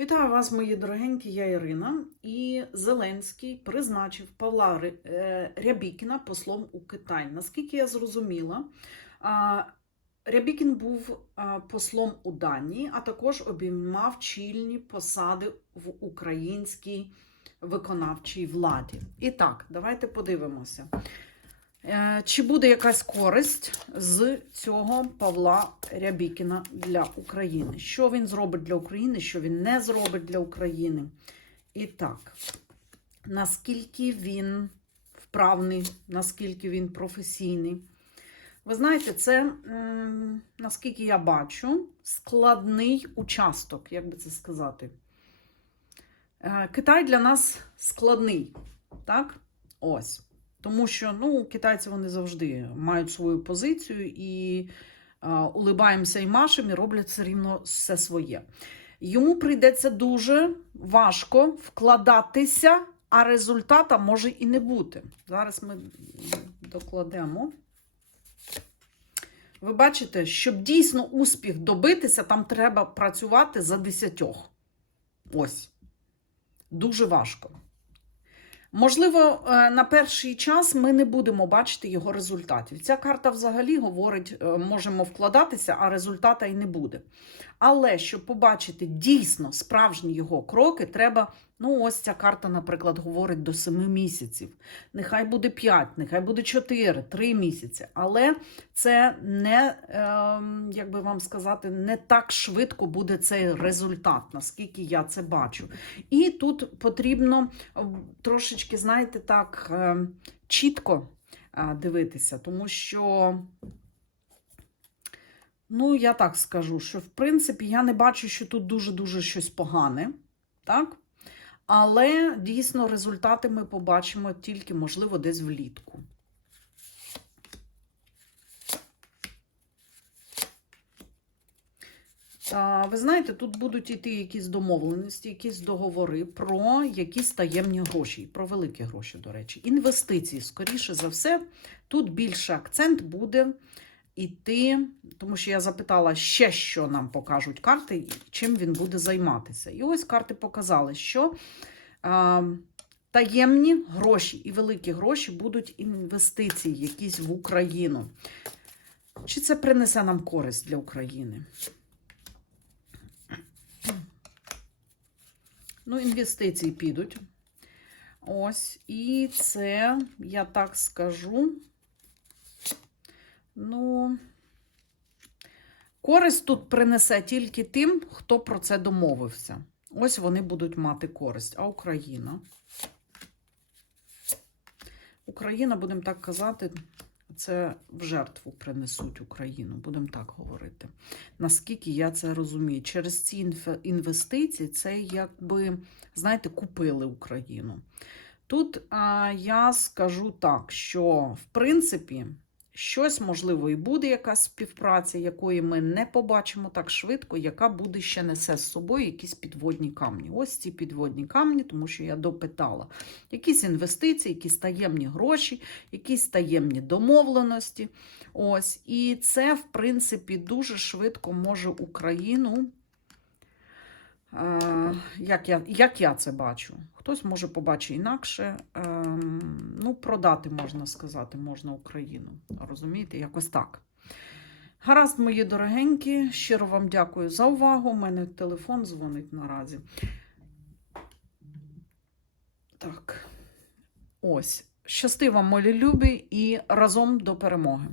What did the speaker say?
Вітаю вас, мої дорогенькі, я Ірина. І Зеленський призначив Павла е, Рябікіна послом у Китай. Наскільки я зрозуміла, Рябікін був послом у Данії, а також обіймав чільні посади в українській виконавчій владі. І так, давайте подивимося. Е, Чи буде якась користь з цього Павла Рябікіна для України? Що він зробить для України, що він не зробить для України? І так, наскільки він вправний, наскільки він професійний? Ви знаєте, це, наскільки я бачу, складний участок, як би це сказати. Е, Китай для нас складний, так? Ось. Тому що ну, китайці вони завжди мають свою позицію і а, улибаємося і машемо, і роблять все рівно все своє. Йому прийдеться дуже важко вкладатися, а результата може і не бути. Зараз ми докладемо. Ви бачите, щоб дійсно успіх добитися, там треба працювати за десятьох. Ось. Дуже важко. Можливо, е, на перший час ми не будемо бачити його результатів. Ця карта взагалі говорить, е, можемо вкладатися, а результата і не буде. Але щоб побачити дійсно справжні його кроки, треба. Ну, ось ця карта, наприклад, говорить до 7 місяців. Нехай буде 5, нехай буде 4, 3 місяці. Але це не, е, як би вам сказати, не так швидко буде цей результат, наскільки я це бачу. І тут потрібно трошечки, знаєте, так е, чітко е, дивитися, тому що. Ну, я так скажу, що в принципі я не бачу, що тут дуже-дуже щось погане, так? Але дійсно результати ми побачимо тільки, можливо, десь влітку. Ви знаєте, тут будуть іти якісь домовленості, якісь договори про якісь таємні гроші, про великі гроші, до речі. Інвестиції, скоріше за все, тут більше акцент буде іти, тому що я запитала ще, що нам покажуть карти, чим він буде займатися. І ось карти показали, що а, таємні гроші і великі гроші будуть інвестиції якісь в Україну. Чи це принесе нам користь для України? Ну, інвестиції підуть. Ось, і це, я так скажу. Ну, користь тут принесе тільки тим, хто про це домовився. Ось вони будуть мати користь. А Україна? Україна, будемо так казати, це в жертву принесуть Україну, будемо так говорити. Наскільки я це розумію, через ці інвестиції це якби, знаєте, купили Україну. Тут а, я скажу так, що в принципі. Щось, можливо, і буде якась співпраця, якої ми не побачимо так швидко, яка буде ще несе з собою якісь підводні камні. Ось ці підводні камні, тому що я допитала. Якісь інвестиції, якісь таємні гроші, якісь таємні домовленості. Ось. І це, в принципі, дуже швидко може Україну. Е, Як я, як я це бачу? Хтось може побачити інакше. Ну, продати, можна сказати, можна Україну. Розумієте, якось так. Гаразд, мої дорогенькі, щиро вам дякую за увагу. У мене телефон дзвонить наразі. Так. Ось. Щасти вам, молі любі, і разом до перемоги.